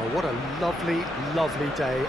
Oh, what a lovely, lovely day.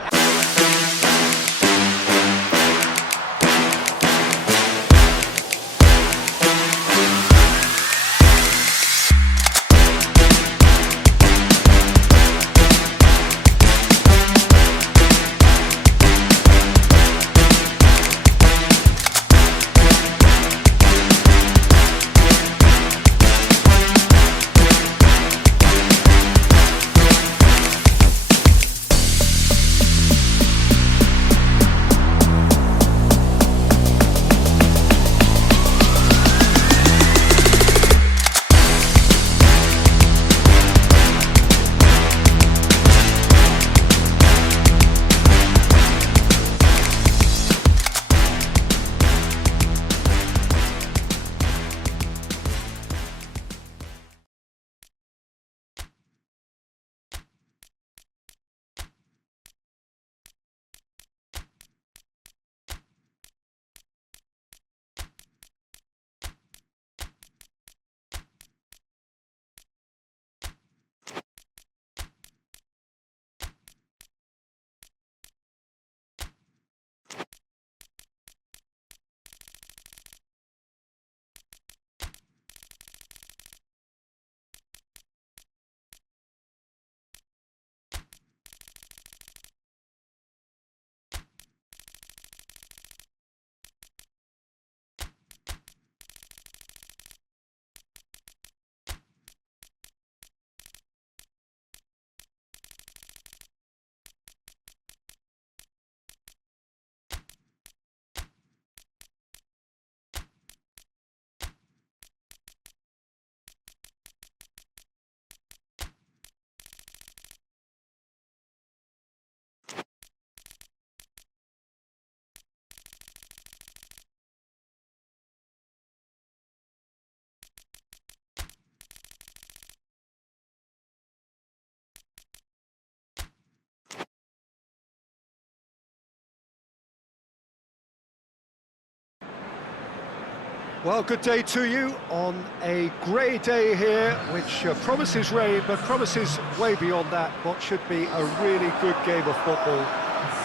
Well, good day to you on a grey day here, which promises rain, but promises way beyond that what should be a really good game of football.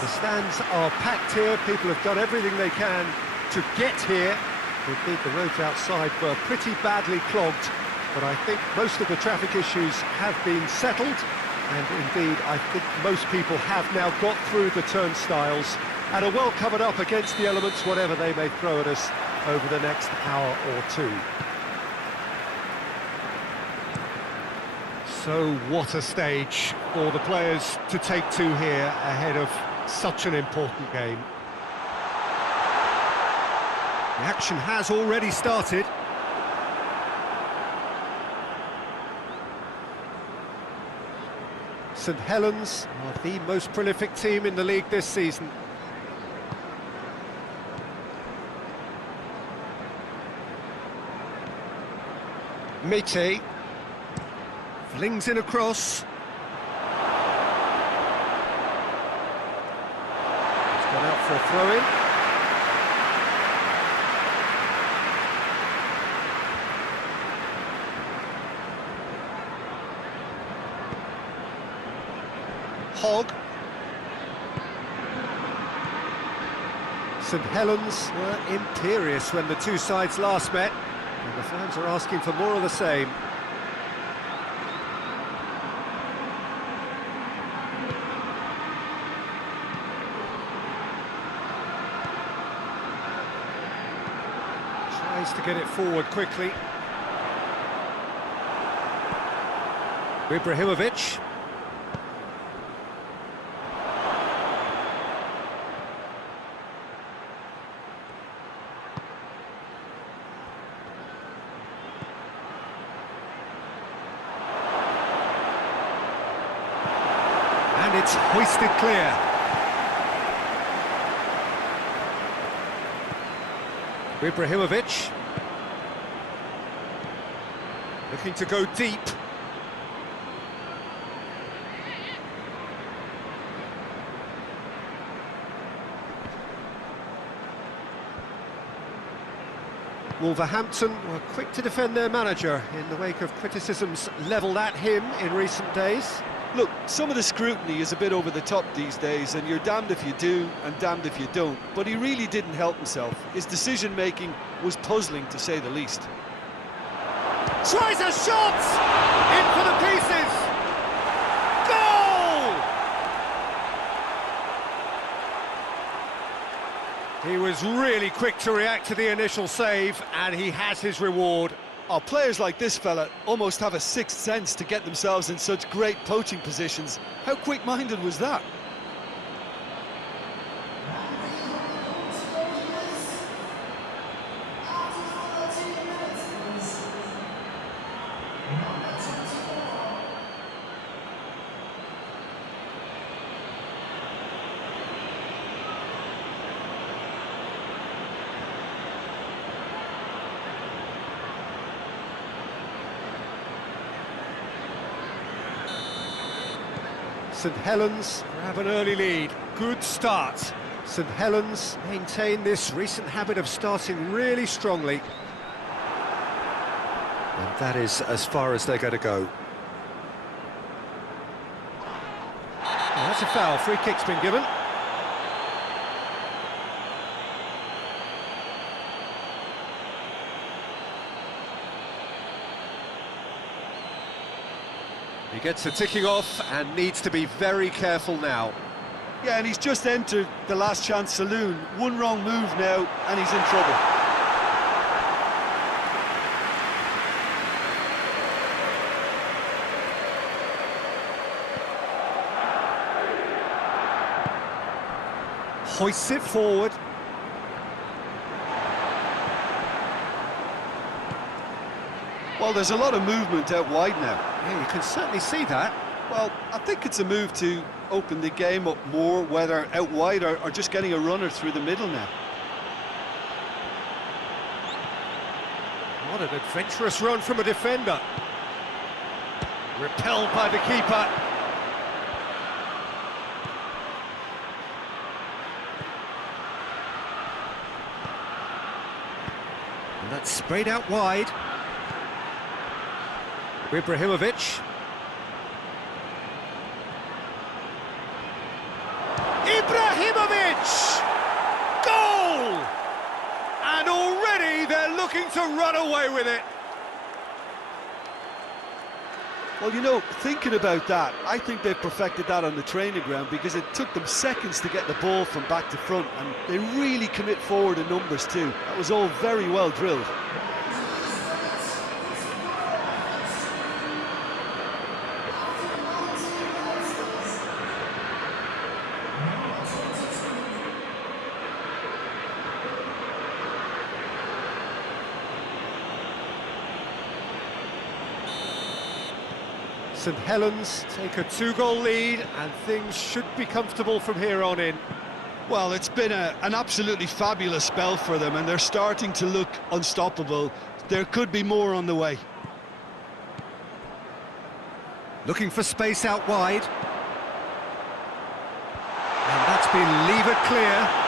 The stands are packed here, people have done everything they can to get here. Indeed, the roads outside were pretty badly clogged, but I think most of the traffic issues have been settled, and indeed, I think most people have now got through the turnstiles and are well covered up against the elements, whatever they may throw at us over the next hour or two. So what a stage for the players to take to here ahead of such an important game. The action has already started. Saint Helens are the most prolific team in the league this season. Mete flings in a cross. It's gone out for a throw-in. Hogg. St Helens were imperious when the two sides last met. And the fans are asking for more of the same. Tries to get it forward quickly. Ibrahimovic. And it's hoisted clear. Ibrahimovic. Looking to go deep. Wolverhampton were quick to defend their manager in the wake of criticisms levelled at him in recent days. Look, some of the scrutiny is a bit over the top these days, and you're damned if you do and damned if you don't. But he really didn't help himself. His decision-making was puzzling, to say the least. Tries a shot! In for the pieces! Goal! He was really quick to react to the initial save, and he has his reward. Oh, players like this fella almost have a sixth sense to get themselves in such great poaching positions. How quick-minded was that? Saint Helens grab an early lead. Good start. Saint Helens maintain this recent habit of starting really strongly. And that is as far as they're going to go. Well, that's a foul. Free kick's been given. He gets the ticking off and needs to be very careful now. Yeah, and he's just entered the last chance saloon. One wrong move now, and he's in trouble. Hoists it forward. Well, there's a lot of movement out wide now. Yeah, you can certainly see that. Well, I think it's a move to open the game up more, whether out wide or just getting a runner through the middle now. What an adventurous run from a defender. Repelled by the keeper. And that's sprayed out wide. Ibrahimovic. Ibrahimovic! Goal! And already they're looking to run away with it. Well, you know, thinking about that, I think they've perfected that on the training ground because it took them seconds to get the ball from back to front, and they really commit forward in numbers too. That was all very well drilled. Saint Helens take a 2-goal lead and things should be comfortable from here on in. Well, it's been an absolutely fabulous spell for them, and they're starting to look unstoppable. There could be more on the way. Looking for space out wide. And that's been levered clear.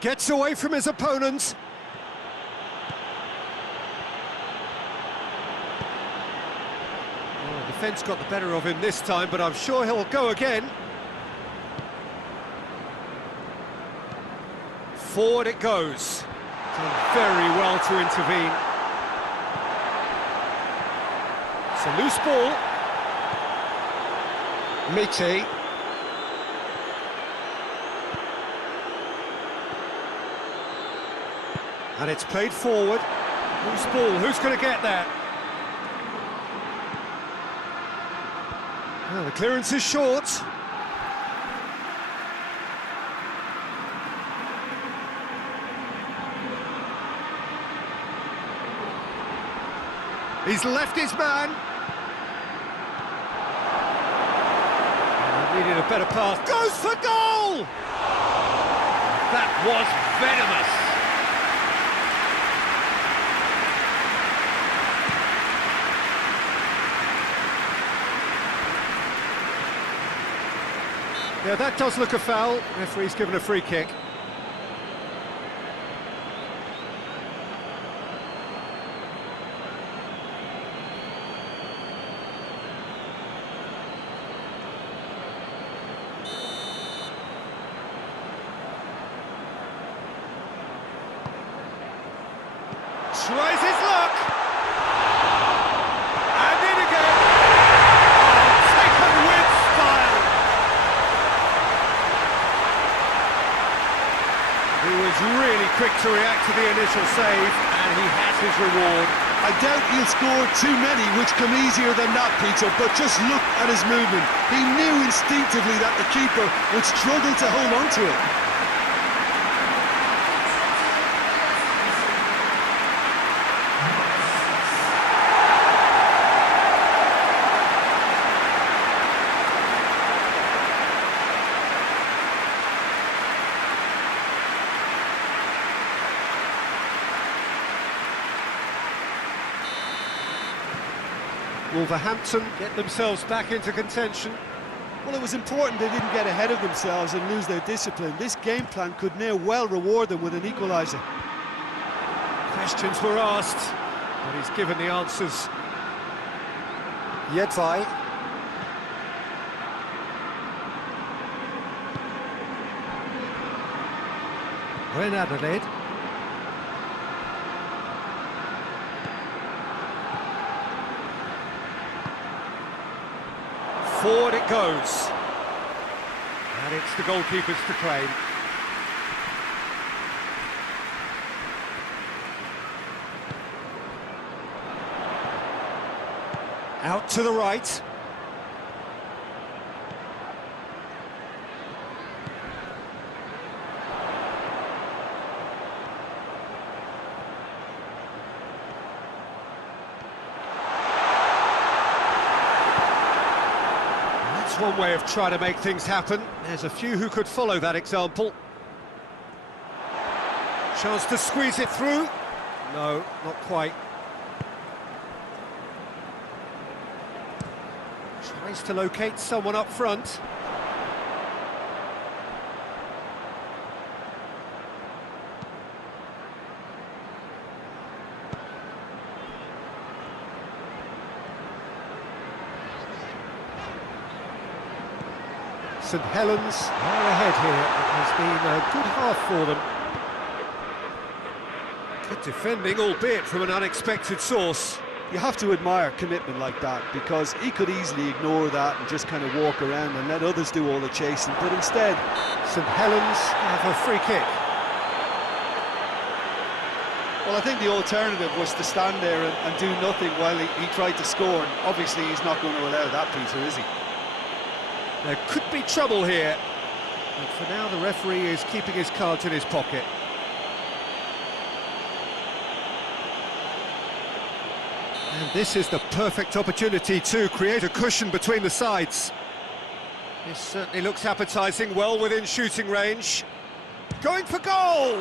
Gets away from his opponents. Oh, the defence got the better of him this time, but I'm sure he'll go again. Forward it goes. Done very well to intervene. It's a loose ball. Miti. And it's played forward. Loose ball, who's going to get that? Well, the clearance is short. He's left his man. Needed a better pass. Goes for goal! That was venomous. Yeah, that does look a foul. Referee's given a free kick. tries his luck! And in again! Oh, taken with style! He was really quick to react to the initial save, and he has his reward. I doubt he'll score too many, which come easier than that, Peter, but just look at his movement. He knew instinctively that the keeper would struggle to hold on to it. Wolverhampton get themselves back into contention. Well, it was important they didn't get ahead of themselves and lose their discipline. This game plan could now well reward them with an equaliser. Questions were asked, but he's given the answers. Yedvai. Ren Adelaide. Forward it goes. And it's the goalkeepers to claim. Out to the right. One way of trying to make things happen. There's a few who could follow that example. Chance to squeeze it through. No, not quite. Tries to locate someone up front. Saint Helens are ahead here. It has been a good half for them. Good defending, albeit from an unexpected source. You have to admire commitment like that, because he could easily ignore that and just kind of walk around and let others do all the chasing, but instead Saint Helens have a free kick. Well, I think the alternative was to stand there and do nothing while he tried to score, and obviously he's not going to allow that, Peter, is he? There could be trouble here, but for now the referee is keeping his cards in his pocket. And this is the perfect opportunity to create a cushion between the sides. This certainly looks appetising, well within shooting range. Going for goal!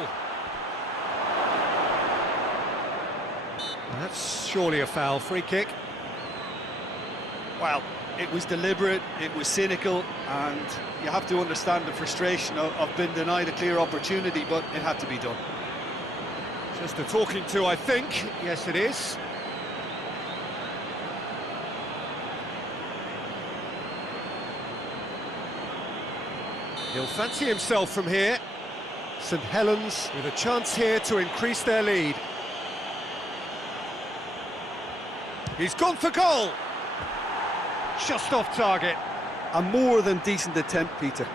Well, that's surely a foul. Free kick. Well, it was deliberate, it was cynical, and you have to understand the frustration of being denied a clear opportunity, but it had to be done. Just a talking to, I think. Yes, it is. He'll fancy himself from here. St Helens with a chance here to increase their lead. He's gone for goal! Just off target. A more than decent attempt, Peter.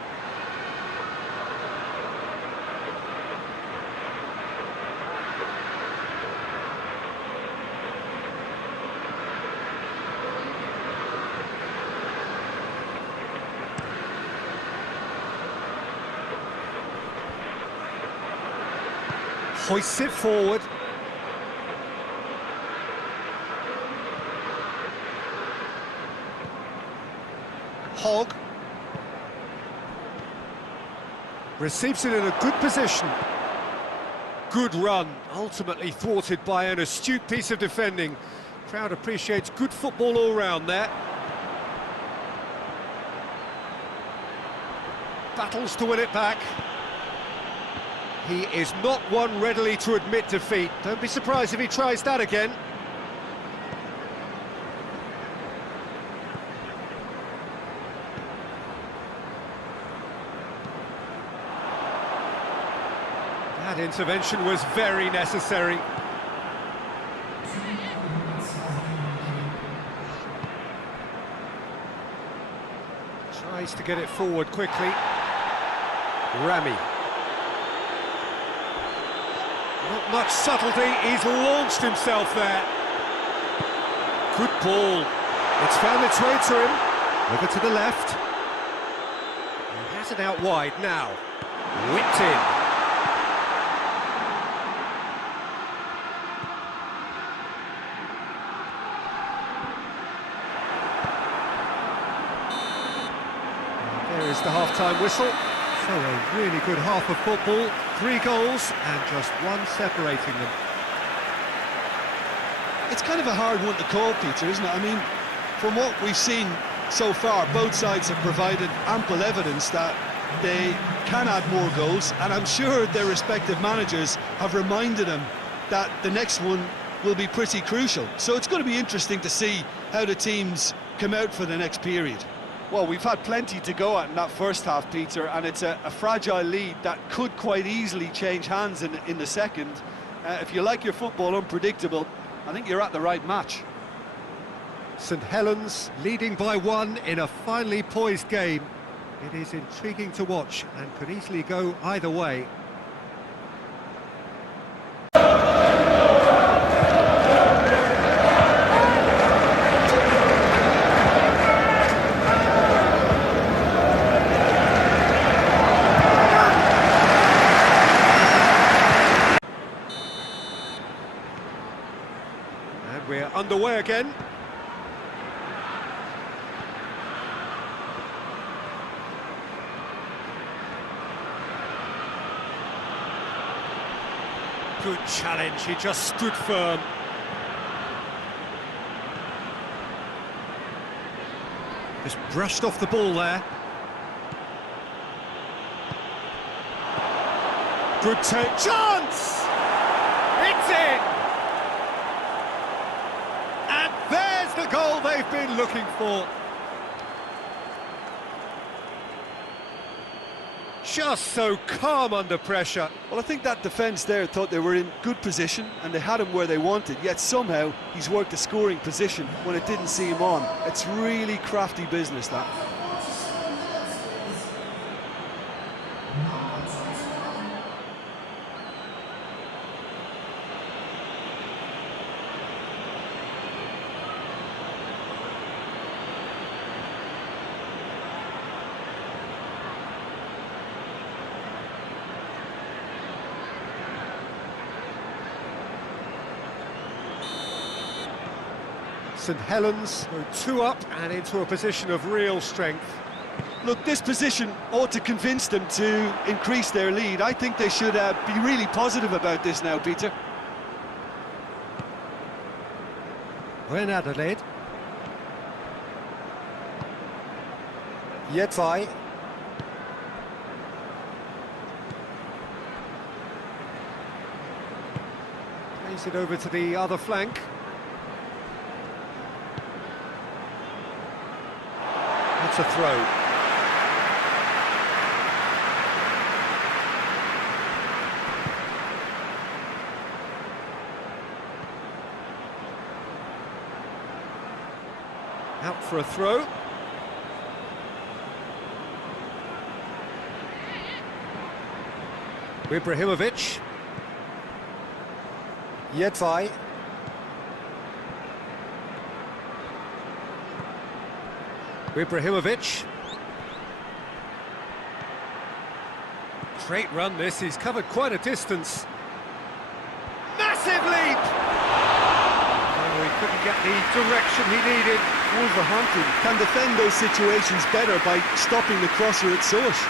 Hoists it forward. Hogg receives it in a good position. Good run, ultimately thwarted by an astute piece of defending. Crowd appreciates good football all round there. Battles to win it back. He is not one readily to admit defeat. Don't be surprised if he tries that again. That intervention was very necessary. Place to get it forward quickly. Rami. Not much subtlety, he's launched himself there. Good ball. It's found its way to him. Over to the left. He has it out wide now. Whipped in. There is the half-time whistle. So a really good half of football. 3 goals and just one separating them. It's kind of a hard one to call, Peter, isn't it? I mean, from what we've seen so far, both sides have provided ample evidence that they can add more goals, and I'm sure their respective managers have reminded them that the next one will be pretty crucial. So it's going to be interesting to see how the teams come out for the next period. Well, we've had plenty to go at in that first half, Peter, and it's a fragile lead that could quite easily change hands in the second. If you like your football unpredictable, I think you're at the right match. St Helens leading by 1 in a finely poised game. It is intriguing to watch and could easily go either way. And we're underway again. Good challenge, he just stood firm. Just brushed off the ball there. Good take, chance! It's in! And there's the goal they've been looking for. Just so calm under pressure. Well, I think that defence there thought they were in good position and they had him where they wanted, yet somehow he's worked a scoring position when it didn't see him on. It's really crafty business, that. St Helens go 2 up and into a position of real strength. Look, this position ought to convince them to increase their lead. I think they should be really positive about this now, Peter. When Adelaide. Yetvai. Plays it over to the other flank. That's a throw. Out for a throw. Ibrahimovic. Yetvai. Ibrahimovic. Great run this, he's covered quite a distance. Massive leap! Oh, he couldn't get the direction he needed. Wolverhampton can defend those situations better by stopping the crosser at source.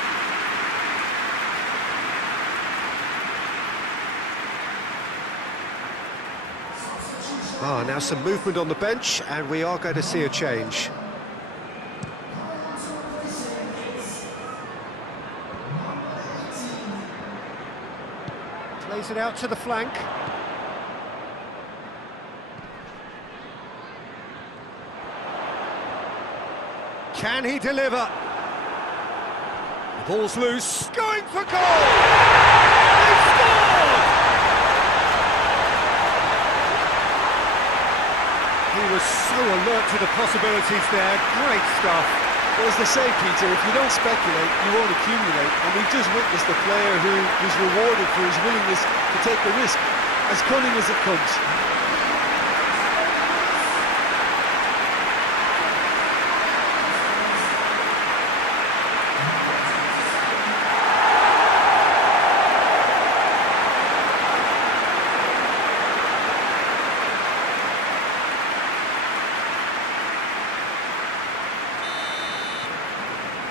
Now some movement on the bench, and we are going to see a change. Plays it out to the flank. Can he deliver? The ball's loose. Going for goal! They scored! He was so alert to the possibilities there. Great stuff. Well, as they say, Peter, if you don't speculate, you won't accumulate. And we've just witnessed a player who was rewarded for his willingness to take the risk. As cunning as it comes.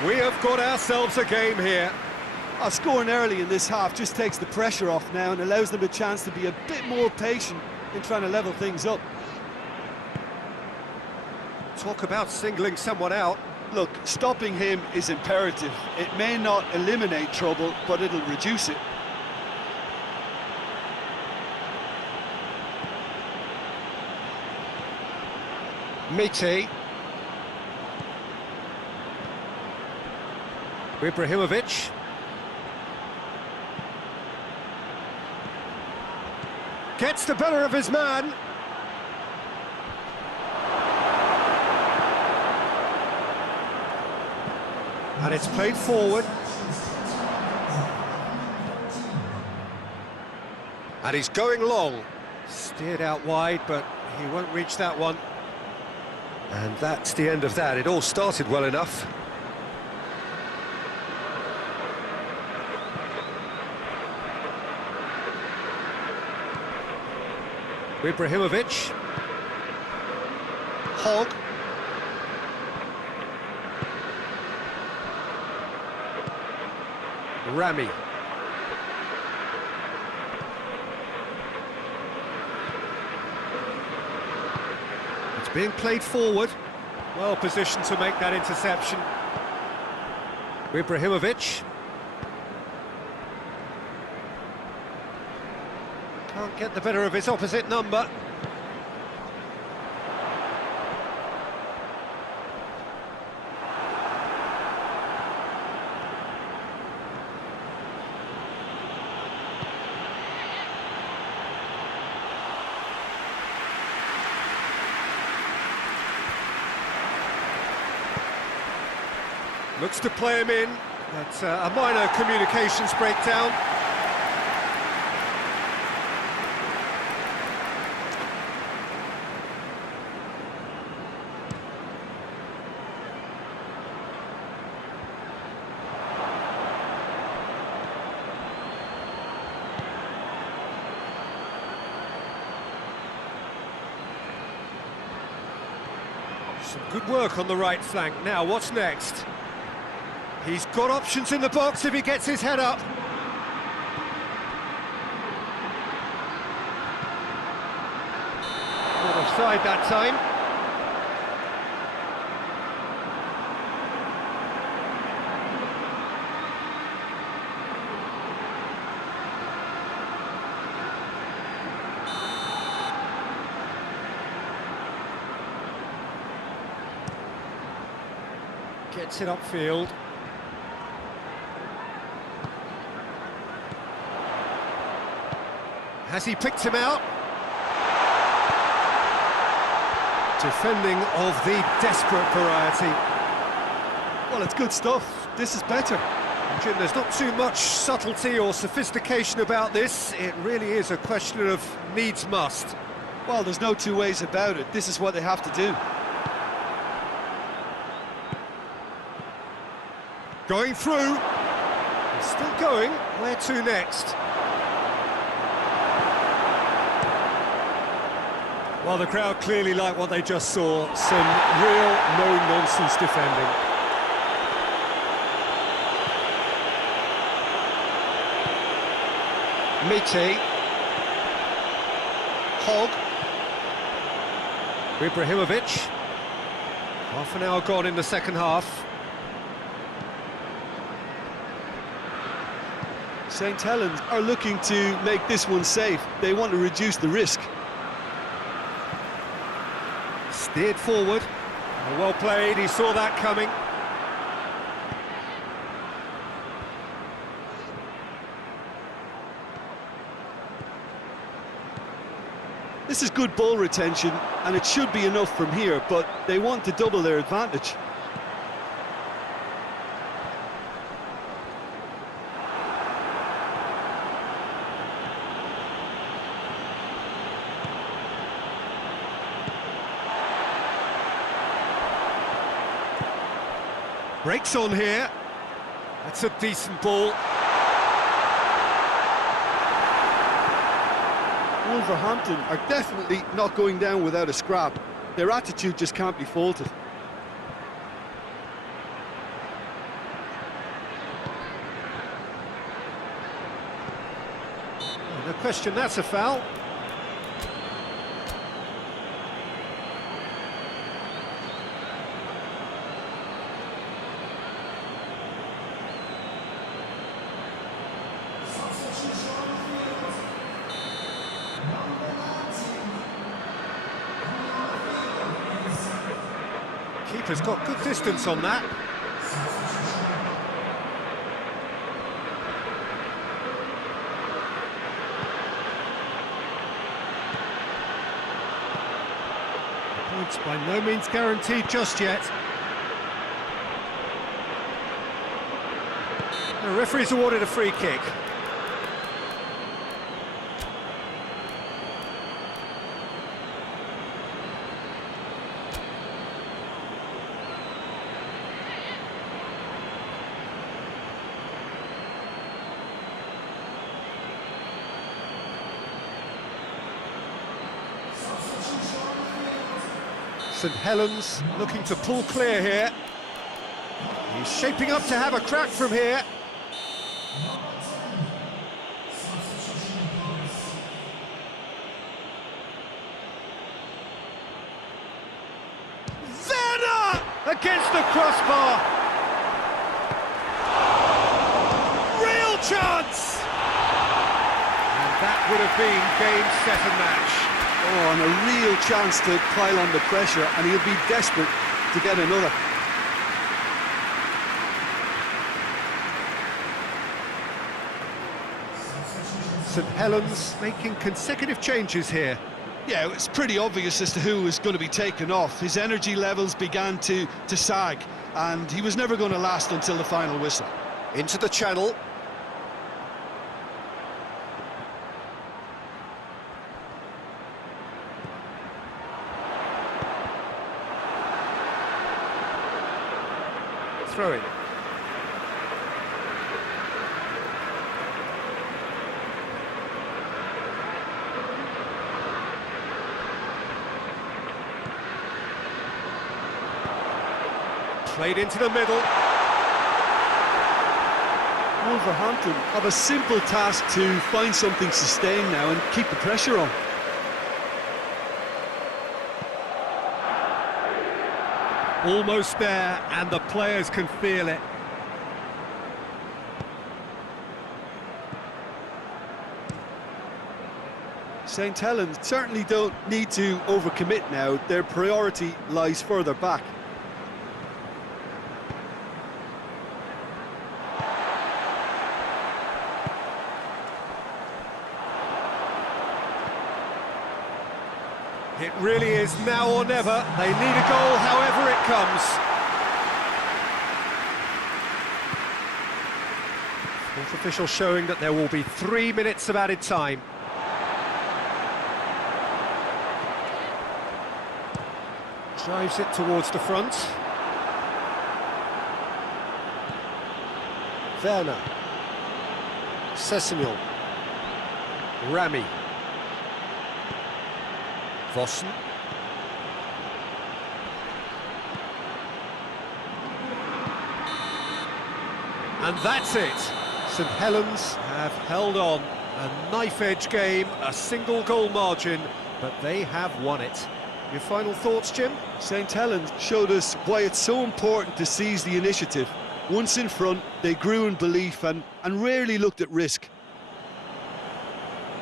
We have got ourselves a game here. Scoring early in this half just takes the pressure off now and allows them a chance to be a bit more patient in trying to level things up. Talk about singling someone out. Look, stopping him is imperative. It may not eliminate trouble, but it'll reduce it. Miti. Ibrahimovic. Gets the better of his man. And it's played forward. And he's going long. Steered out wide, but he won't reach that one. And that's the end of that. It all started well enough. Ibrahimovic. Hogg. Rami. It's being played forward. Well positioned to make that interception. Ibrahimovic. Can't get the better of his opposite number. Looks to play him in, but a minor communications breakdown. Some good work on the right flank. Now, what's next? He's got options in the box if he gets his head up. Not offside that time. Gets it upfield. Has he picked him out? Defending of the desperate variety. Well, it's good stuff. This is better. Jim, there's not too much subtlety or sophistication about this. It really is a question of needs must. Well, there's no two ways about it. This is what they have to do. Going through. He's still going. Where to next? Well, the crowd clearly like what they just saw. Some real no-nonsense defending. Miti. Hogg. Ibrahimovic. Half an hour gone in the second half. Saint Helens are looking to make this one safe. They want to reduce the risk. Steered forward. Well played, he saw that coming. This is good ball retention, and it should be enough from here, but they want to double their advantage. Breaks on here. That's a decent ball. Wolverhampton are definitely not going down without a scrap. Their attitude just can't be faulted. No question, that's a foul. Keeper's got good distance on that. Points by no means guaranteed just yet. The referee's awarded a free kick. Saint Helens looking to pull clear here. He's shaping up to have a crack from here. Werner against the crossbar. Real chance! And that would have been game, set and match. Oh, and a real chance to pile on the pressure, and he'll be desperate to get another. St Helens making consecutive changes here. Yeah, it's pretty obvious as to who was going to be taken off. His energy levels began to sag, and he was never going to last until the final whistle. Into the channel. Throw it. Played into the middle. Wolverhampton have a simple task to find something sustained now and keep the pressure on. Almost there, and the players can feel it. Saint Helens certainly don't need to overcommit now. Their priority lies further back. It really is now or never. They need a goal however it comes. Fourth official showing that there will be 3 minutes of added time. Drives it towards the front. Werner. Sessignon. Rami. Vossen. And that's it. St Helens have held on. A knife-edge game, a single goal margin, but they have won it. Your final thoughts, Jim? Saint Helens showed us why it's so important to seize the initiative. Once in front, they grew in belief and rarely looked at risk.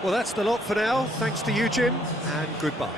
Well, that's the lot for now. Thanks to you, Jim, and goodbye.